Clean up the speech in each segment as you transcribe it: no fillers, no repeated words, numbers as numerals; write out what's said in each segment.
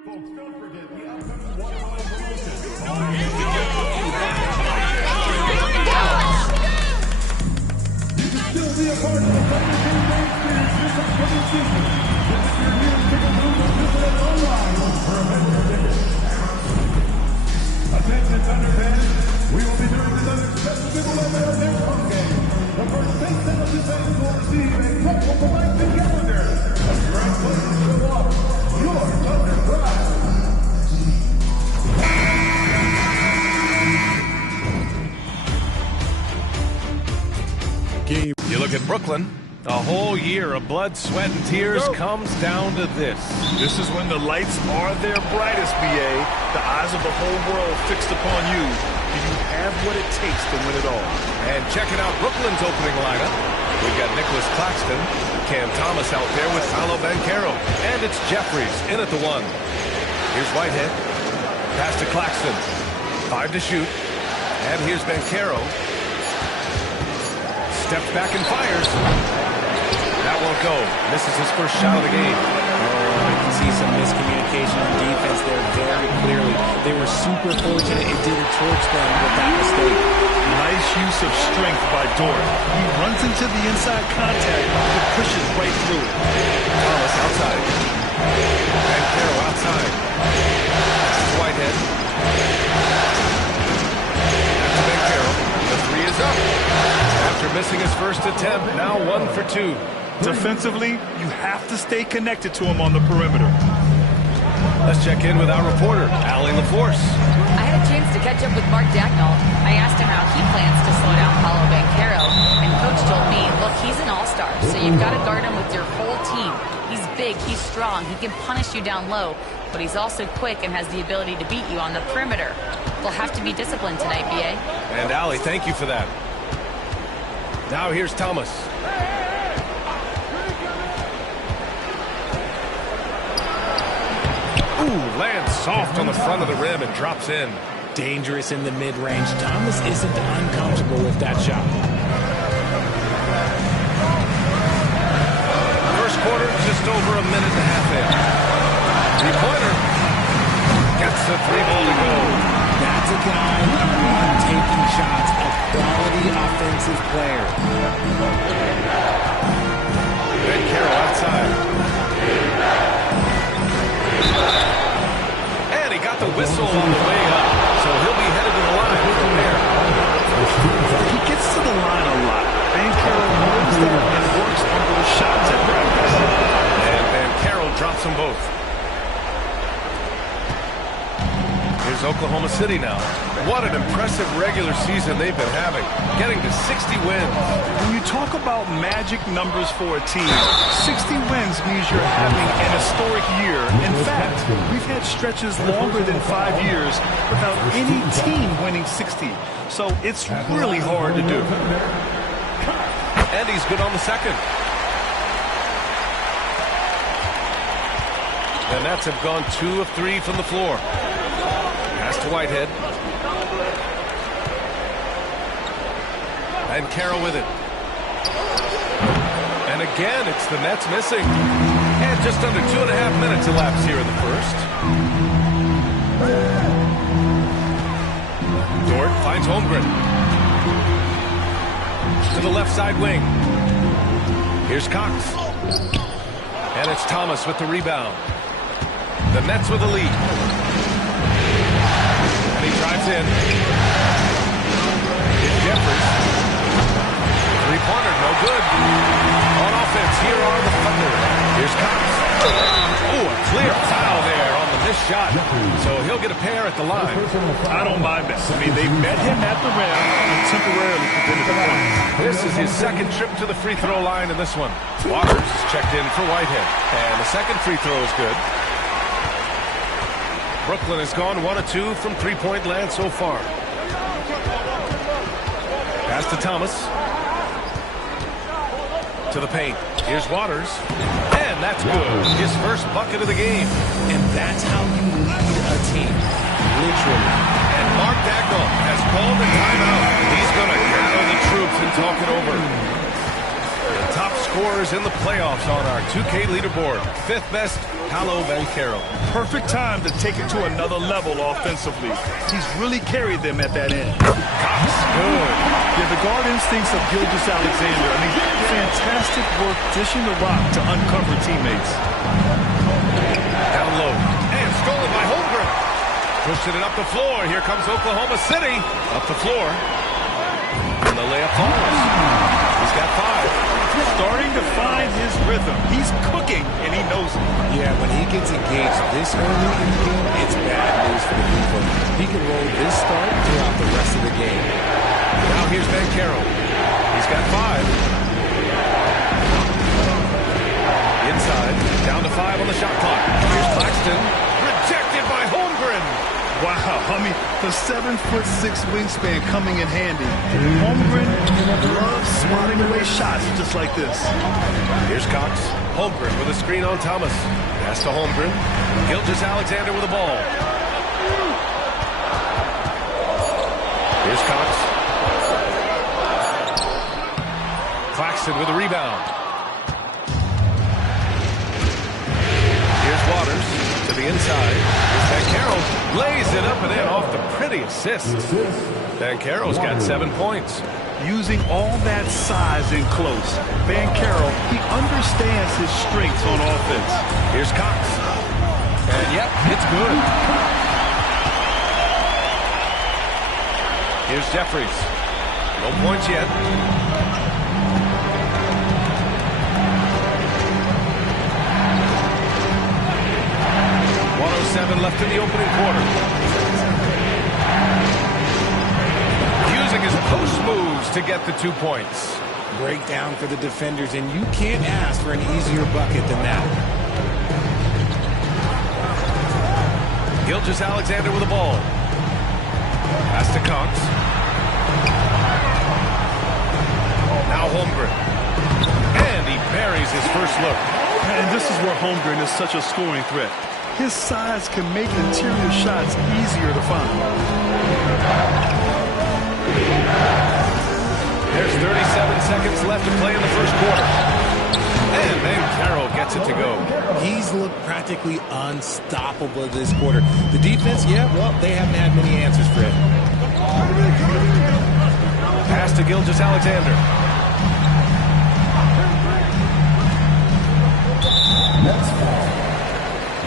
Folks, don't forget the upcoming watermelon promotion. You can still be a part of the Thunder King Day experience this upcoming season. Visit your nearest ticket booth or visit us online for a vendor ticket. Attention Thunder fans, we will be doing another special giveaway of their home game. The first 10 participants will receive a cup of the Lightning calendar. A great place to show off your Thunder pride. You look at Brooklyn, a whole year of blood, sweat, and tears comes down to this. This is when the lights are their brightest, BA. The eyes of the whole world fixed upon you. Do you have what it takes to win it all? And checking out Brooklyn's opening lineup, we've got Nicholas Claxton, Cam Thomas out there with Paolo Banchero, and it's Jeffries in at the 1. Here's Whitehead, pass to Claxton, 5 to shoot, and here's Banchero. Steps back and fires. That won't go. Misses his first shot of the game. I can see some miscommunication on defense there very clearly. They were super fortunate it didn't torch them with that mistake. Nice use of strength by Dort. He runs into the inside contact and pushes right through it. Thomas outside. Banchero outside. This is Whitehead. Back to Banchero. The 3 is up. After missing his first attempt, now 1 for 2. Defensively, you have to stay connected to him on the perimeter. Let's check in with our reporter, Allie LaForce. I had a chance to catch up with Mark Dagnall. I asked him how he plans to slow down Paolo Banchero, and Coach told me, look, he's an all-star, so you've got to guard him with your whole team. He's big, he's strong, he can punish you down low, but he's also quick and has the ability to beat you on the perimeter. We'll have to be disciplined tonight, B.A. And Allie, thank you for that. Now here's Thomas. Ooh, lands soft on the front of the rim and drops in. Dangerous in the mid-range. Thomas isn't uncomfortable with that shot. First quarter, just over a minute and a half in. Three-pointer. Gets the 3-ball to go. That's a guy you want taking shots, a quality offensive player. Banchero outside. And he got the whistle on the way up, so he'll be headed to the line from there. He gets to the line a lot. Banchero knows that and works on those shots at practice. And Banchero drops them both. Here's Oklahoma City now. What an impressive regular season they've been having, getting to 60 wins. When you talk about magic numbers for a team, 60 wins means you're having an historic year. In fact, we've had stretches longer than 5 years without any team winning 60. So it's really hard to do. And he's good on the second. And Nets have gone 2 of 3 from the floor. Pass to Whitehead. And Carroll with it. And again, it's the Nets missing. And just under 2.5 minutes elapsed here in the first. Dort finds Holmgren. To the left side wing. Here's Cox. And it's Thomas with the rebound. The Nets with the lead. And he drives in. It's Jeffries. Three-pointer, no good. On offense, here are the Thunder. Here's Cox. Oh, a clear foul there on the missed shot. So he'll get a pair at the line. I don't mind that. I mean, they met him at the rim and temporarily prevented the point. This is his second trip to the free throw line in this one. Waters is checked in for Whitehead. And the second free throw is good. Brooklyn has gone 1 of 2 from three-point land so far. Pass to Thomas. To the paint. Here's Waters. And that's good. His first bucket of the game. And that's how you lead a team. Literally. And Mark Dagnall has called a timeout. He's going to gather the troops and talk it over. The top scorers in the playoffs on our 2K leaderboard. Fifth best, Paolo Banchero. Perfect time to take it to another level offensively. He's really carried them at that end. Cox, good. Yeah, the guard instincts of Gilgeous-Alexander. I mean, fantastic work dishing the rock to uncover teammates. Down low. And stolen by Holmgren. Pushing it up the floor. Here comes Oklahoma City. Up the floor. And the layup falls. He's got 5. Starting to find his rhythm. He's cooking, and he knows it. Yeah, when he gets engaged this early in the game, it's bad news for the defense. He can roll this start throughout the rest of the game. Now here's Banchero. He's got 5. Inside. Down to 5 on the shot clock. Here's Claxton. Rejected by Holmgren. Wow, I mean, the 7'6" wingspan coming in handy. Holmgren loves swatting away shots just like this. Here's Cox. Holmgren with a screen on Thomas. Pass to Holmgren. Gilgeous-Alexander with the ball. Here's Cox. Claxton with a rebound. Here's Waters to the inside. Here's Banchero. Lays it up and in off the pretty assist. Banchero's got 7 points. Using all that size in close, Banchero, he understands his strengths on offense. Here's Cox. And yep, it's good. Here's Jeffries. No points yet. 1:07 left in the opening quarter. Using his post moves to get the 2 points. Breakdown for the defenders, and you can't ask for an easier bucket than that. Gilgeous-Alexander with the ball. Pass to Cox. Now Holmgren. And he buries his first look. And this is where Holmgren is such a scoring threat. His size can make interior shots easier to find. There's 37 seconds left to play in the first quarter. And Banchero gets it to go. He's looked practically unstoppable this quarter. The defense, yeah, well, they haven't had many answers for it. Pass to Gilgeous-Alexander.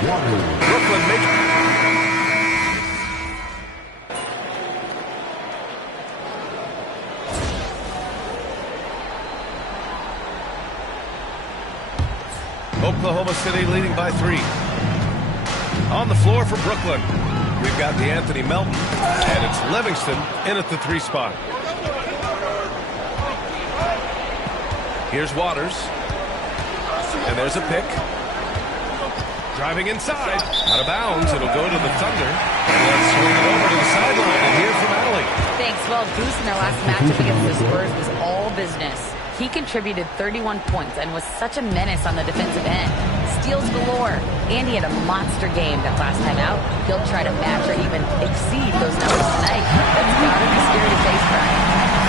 Brooklyn makes... Oklahoma City leading by 3. On the floor for Brooklyn, we've got DeAnthony Melton, and it's Livingston in at the 3 spot. Here's Waters. And there's a pick. Driving inside. Out of bounds. It'll go to the Thunder. And let's swing it over to the sideline and hear from Allie. Thanks. Well, Goose in their last matchup against the Spurs was all business. He contributed 31 points and was such a menace on the defensive end. Steals galore. And he had a monster game that last time out. He'll try to match or even exceed those numbers tonight. That's gotta be scary to face, Brian.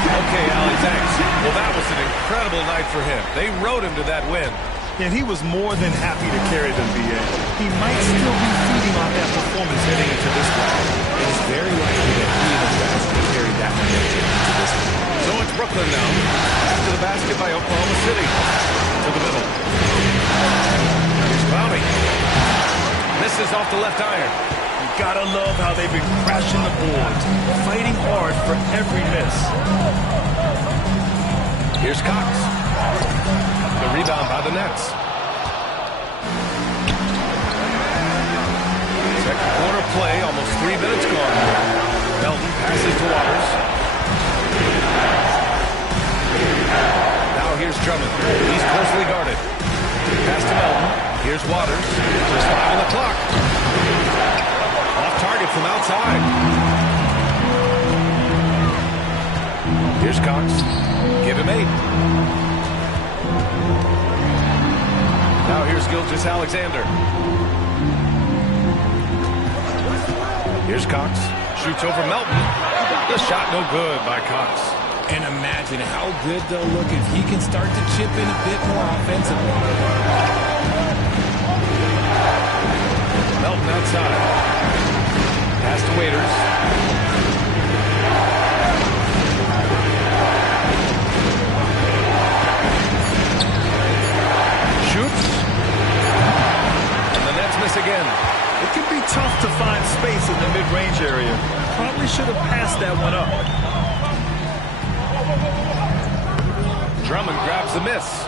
Okay, Allie, thanks. Well, that was an incredible night for him. They rode him to that win. And he was more than happy to carry them, B.A. He might still be feeding on that performance heading into this one. It's very likely that he and his guys can carry that momentum into this one. So it's Brooklyn now. After the basket by Oklahoma City. To the middle. Here's Clowney. Misses off the left iron. You gotta love how they've been crashing the boards, fighting hard for every miss. Here's Cox. The rebound by the Nets. Second quarter play, almost 3 minutes gone. Melton passes to Waters. Now here's Drummond. He's closely guarded. Pass to Melton. Here's Waters. Just 5 on the clock. Off target from outside. Here's Cox. Give him 8. Now here's Gilgeous-Alexander. Here's Cox. Shoots over Melton. The shot no good by Cox. And imagine how good they'll look if he can start to chip in a bit more offensively. Melton outside. Pass to Waiters. Shoots. And the Nets miss again. It can be tough to find space in the mid-range area. Probably should have passed that one up. Drummond grabs the miss.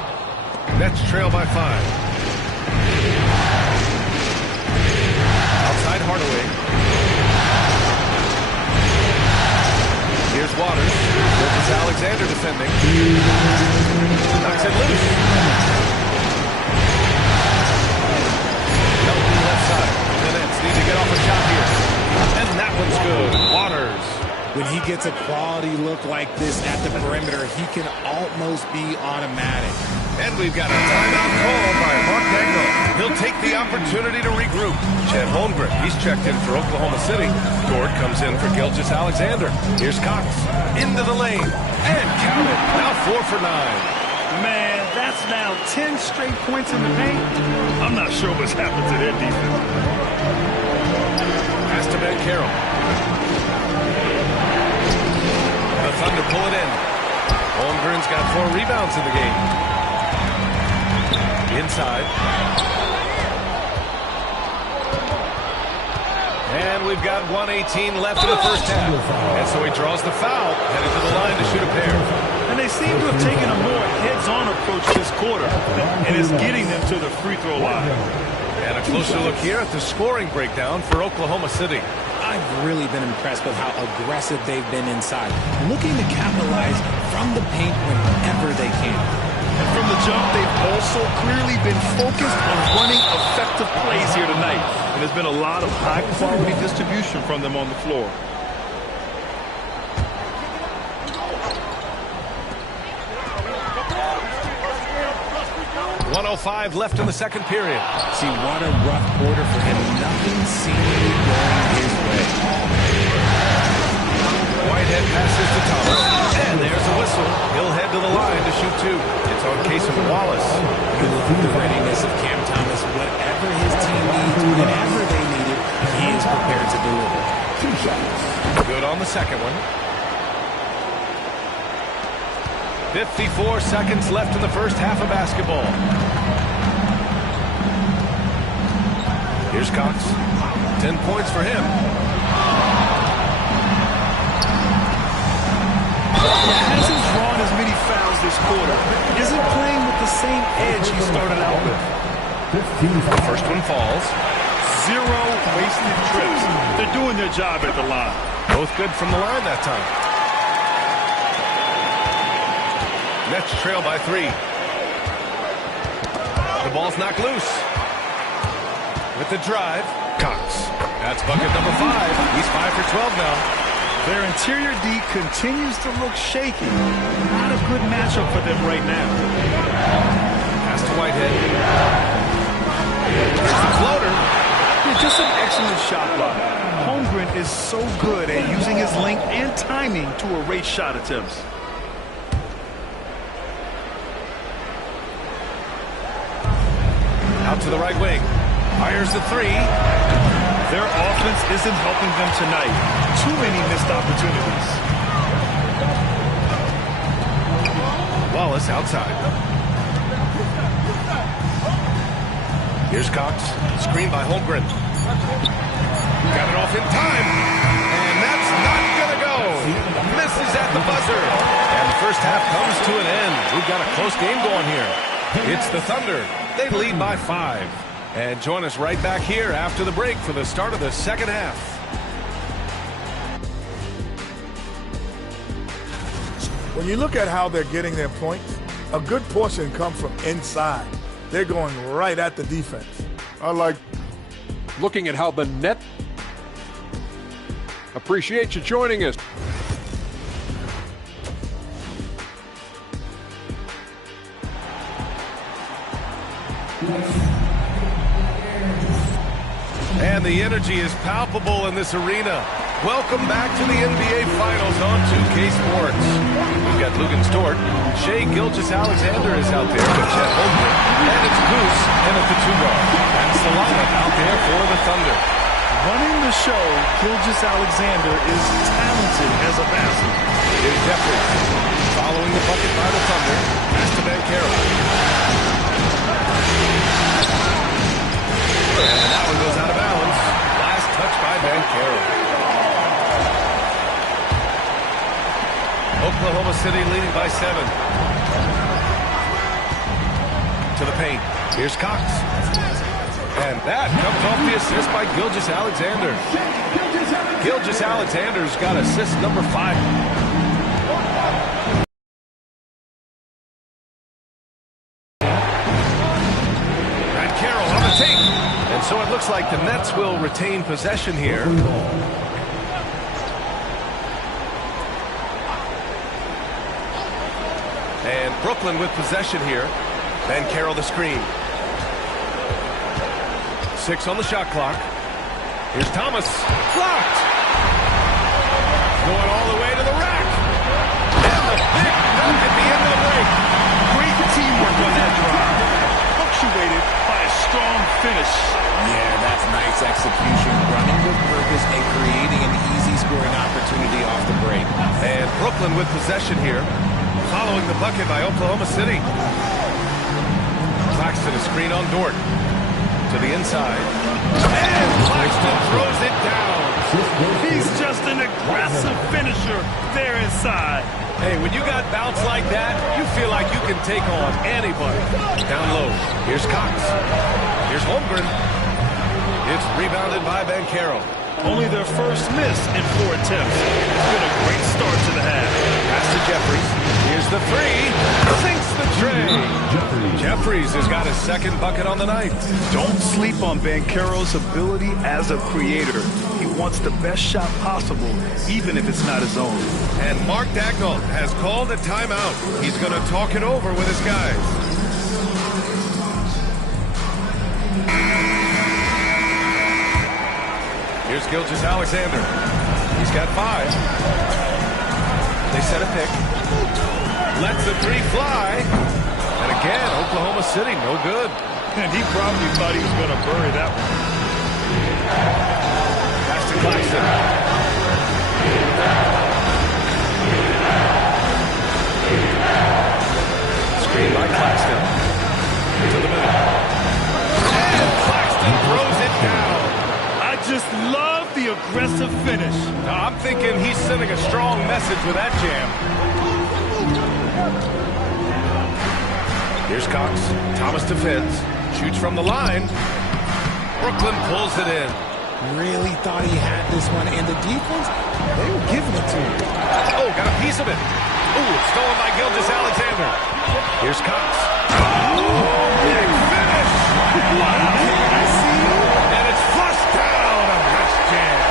Nets trail by 5. Outside Hardaway. Here's Waters. Gilgeous Alexander defending. Knocks it loose. Melton left side. The Nets need to get off a shot here. And that one's good. Waters. When he gets a quality look like this at the perimeter, he can almost be automatic. And we've got a timeout call by Mark Dagnall. He'll take the opportunity to regroup. Chet Holmgren, he's checked in for Oklahoma City. Gord comes in for Gilgeous Alexander. Here's Cox. Into the lane. And count it. Now 4 for 9. Man, that's now 10 straight points in the paint. I'm not sure what's happened to their defense. Pass to Ben Carroll. The Thunder pull it in. Holmgren's got 4 rebounds in the game. Inside. And we've got 1:18 left in the first half. And so he draws the foul, headed to the line to shoot a pair. And they seem to have taken a more heads-on approach this quarter, and is getting them to the free throw line. And a closer look here at the scoring breakdown for Oklahoma City. I've really been impressed with how aggressive they've been inside, looking to capitalize from the paint whenever they can. And from the jump, they've also clearly been focused on running effective plays here tonight. And there's been a lot of high-quality distribution from them on the floor. 1:05 left in the second period. See, what a rough quarter for him. Nothing seemingly going his way. Whitehead passes to Thomas. And there's a whistle. He'll head to the line to shoot 2. It's on Casey Wallace. You love the readiness of Cam Thomas. Whatever his team needs, whenever they need it, he is prepared to deliver. 2 shots. Good on the second one. 54 seconds left in the first half of basketball. Here's Cox. 10 points for him. Hasn't drawn as many fouls this quarter. Isn't playing with the same edge he started out with. First one falls. 0 wasted trips. They're doing their job at the line. Both good from the line that time. Nets trail by 3. The ball's knocked loose. With the drive, Cox. That's bucket number 5. He's 5 for 12 now. Their interior D continues to look shaky. Not a good matchup for them right now. Pass to Whitehead. Here's the floater. Yeah, just an excellent shot block. Holmgren is so good at using his length and timing to erase shot attempts. Out to the right wing. Fires the 3. Their offense isn't helping them tonight. Too many missed opportunities. Wallace outside. Here's Cox. Screen by Holmgren. Got it off in time. And that's not going to go. Misses at the buzzer. And the first half comes to an end. We've got a close game going here. It's the Thunder. They lead by 5. And join us right back here after the break for the start of the second half. When you look at how they're getting their points, a good portion comes from inside. They're going right at the defense. I like looking at how the net. Appreciate you joining us. And the energy is palpable in this arena. Welcome back to the NBA Finals on 2K Sports. We've got Lugan Stort. Shai Gilgeous-Alexander is out there with Chet Holmgren. And it's Goose in at the 2 guard. That's the lineup out there for the Thunder. Running the show, Gilgeous-Alexander is talented as a passer. Here's Jeffries. Following the bucket by the Thunder. Pass to Banchero. And that one goes out of bounds. Last touch by Banchero. Oklahoma City leading by 7. To the paint. Here's Cox. And that comes off the assist by Gilgeous-Alexander. Gilgeous-Alexander's got assist number 5. Banchero on the take. And so it looks like the Nets will retain possession here. And Brooklyn with possession here. Banchero the screen. 6 on the shot clock. Here's Thomas. Blocked. Going all the way to the rack. And the big dunk at the end of the break. Great teamwork on that drive. Punctuated by a strong finish. Yeah, that's nice execution. Running with purpose and creating an easy scoring opportunity off the break. And Brooklyn with possession here. Following the bucket by Oklahoma City. Claxton a screen on Dort. To the inside. And Claxton throws it down. He's just an aggressive finisher there inside. Hey, when you got bounce like that, you feel like you can take on anybody. Down low. Here's Cox. Here's Holmgren. It's rebounded by Banchero. Only their first miss in 4 attempts. It's been a great start to the half. Pass to Jeffries. Here's the 3. Sinks the tray. Jeffries has got his second bucket on the night. Don't sleep on Banchero's ability as a creator. He wants the best shot possible, even if it's not his own. And Mark Daigneault has called a timeout. He's going to talk it over with his guys. Here's Gilgeous-Alexander. He's got 5. They set a pick. Lets the 3 fly. And again, Oklahoma City, no good. And he probably thought he was going to bury that one. Pass to Claxton. Screen by Claxton. To the middle. And Claxton throws it down. I just love the aggressive finish. Now, I'm thinking he's sending a strong message with that jam. Here's Cox. Thomas defends. Shoots from the line. Brooklyn pulls it in. Really thought he had this one, and the defense, they were giving it to him. Oh, got a piece of it. Ooh, it's stolen by Gilgeous-Alexander. Here's Cox. Oh, big finish. Wow. I see you. And it's flushed down. A nice jam.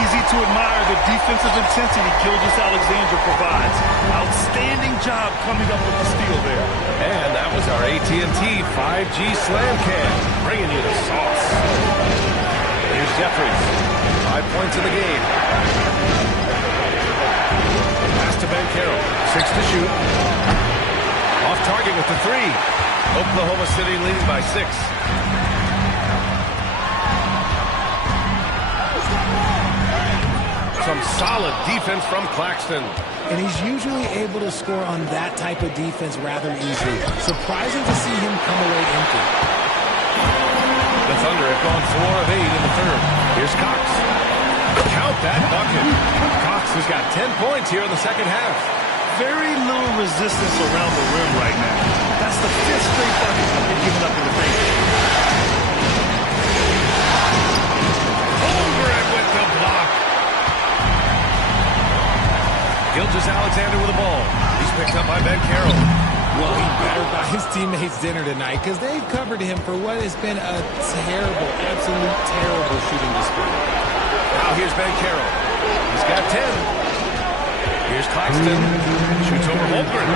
Easy to admire the defensive intensity Gilgeous-Alexander provides. Outstanding job coming up with the steal there. And that was our AT&T 5G Slam Cam, bringing you the sauce. Here's Jeffries. 5 points in the game. Pass to Banchero. 6 to shoot. Off target with the 3. Oklahoma City leading by 6. Some solid defense from Claxton. And he's usually able to score on that type of defense rather easily. Surprising to see him come away empty. The Thunder have gone 4 of 8 in the third. Here's Cox. Count that bucket. Cox has got 10 points here in the second half. Very little resistance around the rim right now. That's the 5th straight bucket they've given up in the paint. Holmgren with the block. Gilgeous-Alexander with the ball. He's picked up by Banchero. Well, he better buy his teammates dinner tonight because they've covered him for what has been a terrible, absolute terrible shooting display. Now here's Banchero. He's got 10. Here's Claxton. Shoots over Holmgren.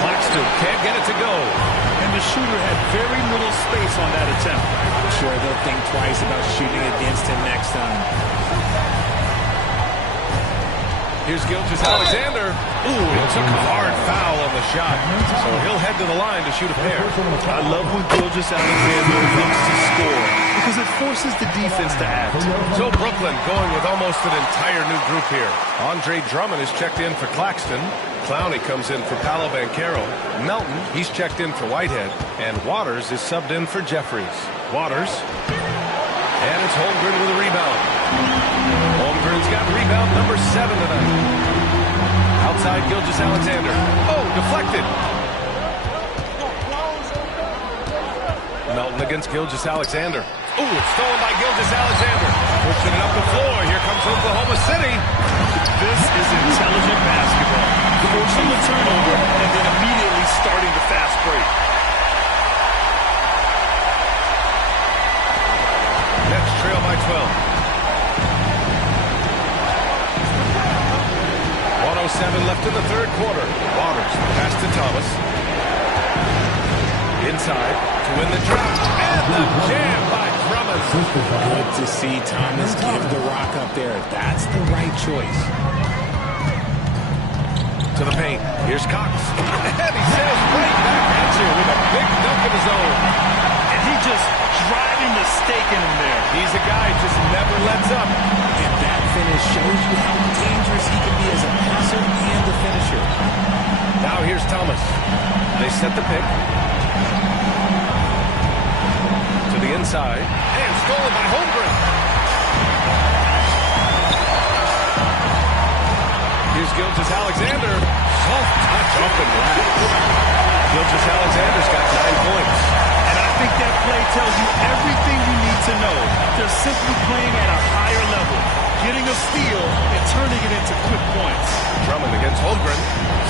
Claxton can't get it to go. And the shooter had very little space on that attempt. I'm sure they'll think twice about shooting against him next time. Here's Gilgeous-Alexander. Ooh, he took a hard foul on the shot. So he'll head to the line to shoot a pair. I love when Gilgeous-Alexander looks to score because it forces the defense to act. So Brooklyn going with almost an entire new group here. Andre Drummond is checked in for Claxton. Clowney comes in for Paolo Banchero. Melton, he's checked in for Whitehead. And Waters is subbed in for Jeffries. Waters. And it's Holmgren with a rebound. Holmgren's got rebound number 7 tonight. Outside Gilgeous-Alexander. Oh, deflected. Melton against Gilgeous-Alexander. Ooh, it's stolen by Gilgeous-Alexander. Pushing it up the floor. Here comes Oklahoma City. This is intelligent basketball. Forcing the turnover and then immediately starting the fast break. Nets trail by 12. 1:07 left in the third quarter. Waters pass to Thomas. Inside to win the drop. And the jam by Drummond. Good to see Thomas give the rock up there. That's the right choice. To the paint. Here's Cox. And he sails right back at you with a big dunk of his own. And he just driving the stake in him there. He's a guy who just never lets up. And that finish shows you how dangerous he can be as a passer and a finisher. Now here's Thomas. They set the pick. To the inside. And stolen by Holmgren. Here's Gilgeous-Alexander. Soft touch off the glass. Gilgeous-Alexander's got 9 points. And I think that play tells you everything you need to know. They're simply playing at a higher level, getting a steal and turning it into quick points. Drummond against Holmgren.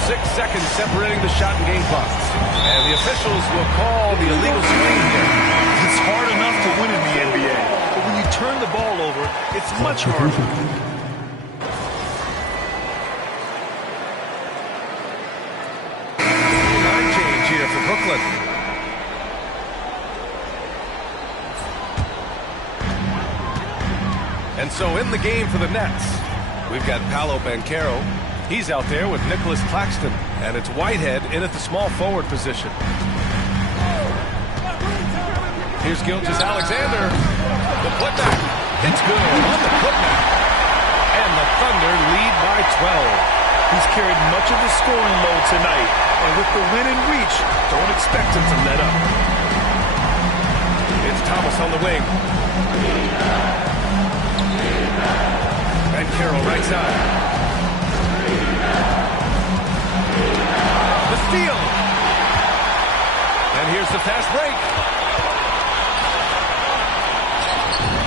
6 seconds separating the shot and game clocks. And the officials will call the illegal screen here. It's hard enough to win in the NBA, but when you turn the ball over, it's much harder. Line change here for Brooklyn. And so in the game for the Nets, we've got Paolo Banchero. He's out there with Nicholas Claxton. And it's Whitehead in at the small forward position. Here's Gilgeous-Alexander. The putback. It's good on the putback. And the Thunder lead by 12. He's carried much of the scoring load tonight. And with the win in reach, don't expect him to let up. It's Thomas on the wing. Banchero right side. The steal. And here's the fast break.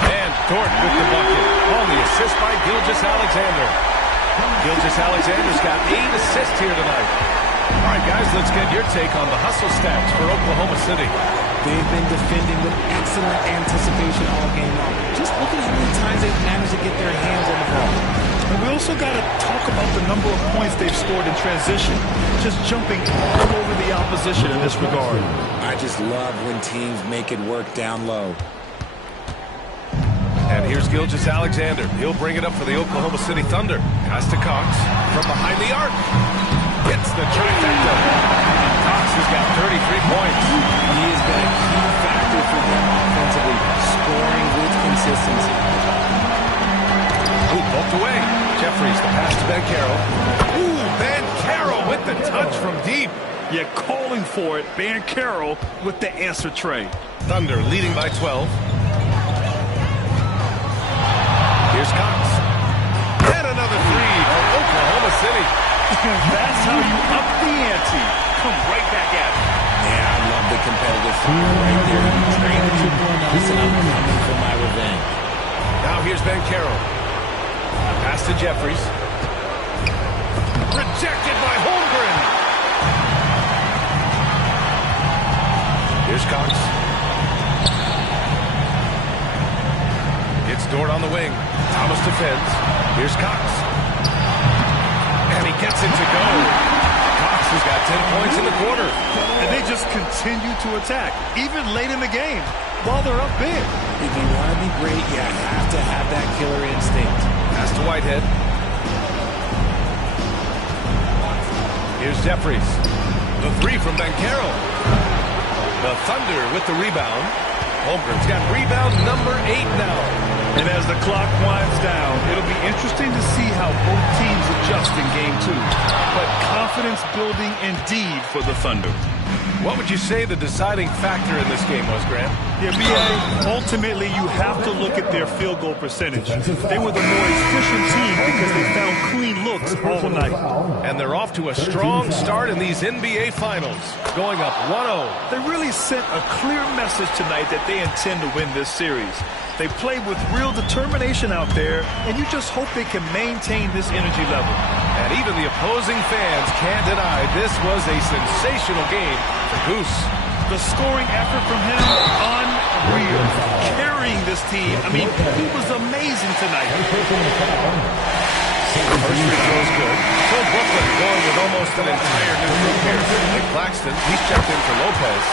And Dort with the bucket. On the assist by Gilgeous-Alexander. Gilgeous-Alexander's got 8 assists here tonight. All right, guys, let's get your take on the hustle stats for Oklahoma City. They've been defending with excellent anticipation all game long. Just look at how many times they've managed to get their hands on the ball. And we also got to talk about the number of points they've scored in transition, just jumping all over the opposition in this regard. I just love when teams make it work down low. And here's Gilgeous-Alexander. He'll bring it up for the Oklahoma City Thunder. Pass to Cox from behind the arc. Hits the trifecta. Cox has got 33 points. He has been a key factor for them offensively, scoring with consistency. Ooh, poked away. Jeffries, the pass to Banchero. Ooh, Banchero with the touch from deep. Yeah, calling for it. Banchero with the answer tray. Thunder leading by 12. Here's Cox. And another three from Oklahoma City. That's how you up the ante. Come right back at it. Yeah, I love the competitive fire right there. You train the triple enough, and I'm coming for my revenge. Now here's Banchero. Pass to Jeffries. Rejected by Holmgren. Here's Cox. It's Dort on the wing. Thomas defends. Here's Cox. And he gets it to go. Cox has got 10 points in the quarter. And they just continue to attack, even late in the game, while they're up big. If you want to be great, you have to have that killer instinct. Pass to Whitehead. Here's Jeffries. The three from Banchero. The Thunder with the rebound. Holmgren's got rebound number 8 now. And as the clock winds down, it'll be interesting to see how both teams adjust in Game 2. But confidence building indeed for the Thunder. What would you say the deciding factor in this game was, Graham? Yeah, B.A., ultimately you have to look at their field goal percentage. They were the more efficient team because they found clean looks all night. And they're off to a strong start in these NBA Finals, going up 1-0. They really sent a clear message tonight that they intend to win this series. They played with real determination out there, and you just hope they can maintain this energy level. And even the opposing fans can't deny this was a sensational game for Goose. The scoring effort from him, unreal. Carrying this team. I mean, he was amazing tonight. First free throw is good. So Brooklyn going with almost an entire new group here. And Claxton, he's checked in for Lopez.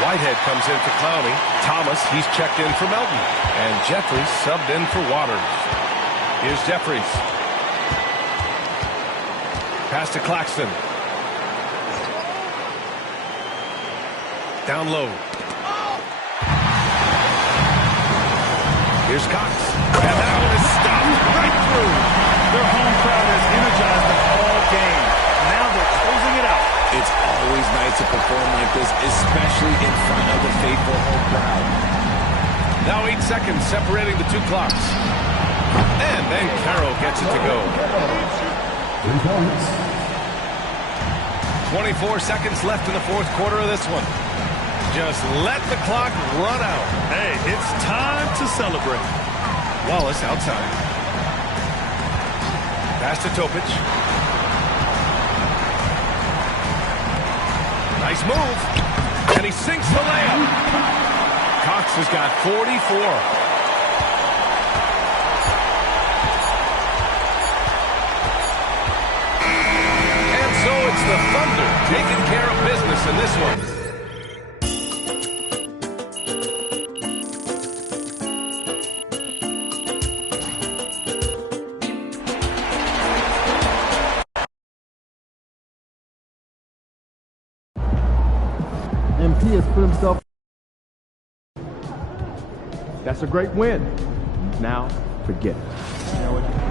Whitehead comes in for Clowney. Thomas, he's checked in for Melton. And Jeffries subbed in for Waters. Here's Jeffries. Pass to Claxton. Down low. Here's Cox. And that one is stopped right through. Their home crowd has energized them all game. Now they're closing it out. It's always nice to perform like this, especially in front of the faithful home crowd. Now 8 seconds separating the two clocks. And then Carroll gets it to go. 3 points. 24 seconds left in the fourth quarter of this one. Just let the clock run out. Hey, it's time to celebrate. Wallace outside. Pass to Topic. Nice move. And he sinks the layup. Cox has got 44. And so it's the Thunder taking care of business in this one. MP has put himself. That's a great win. Now, forget it.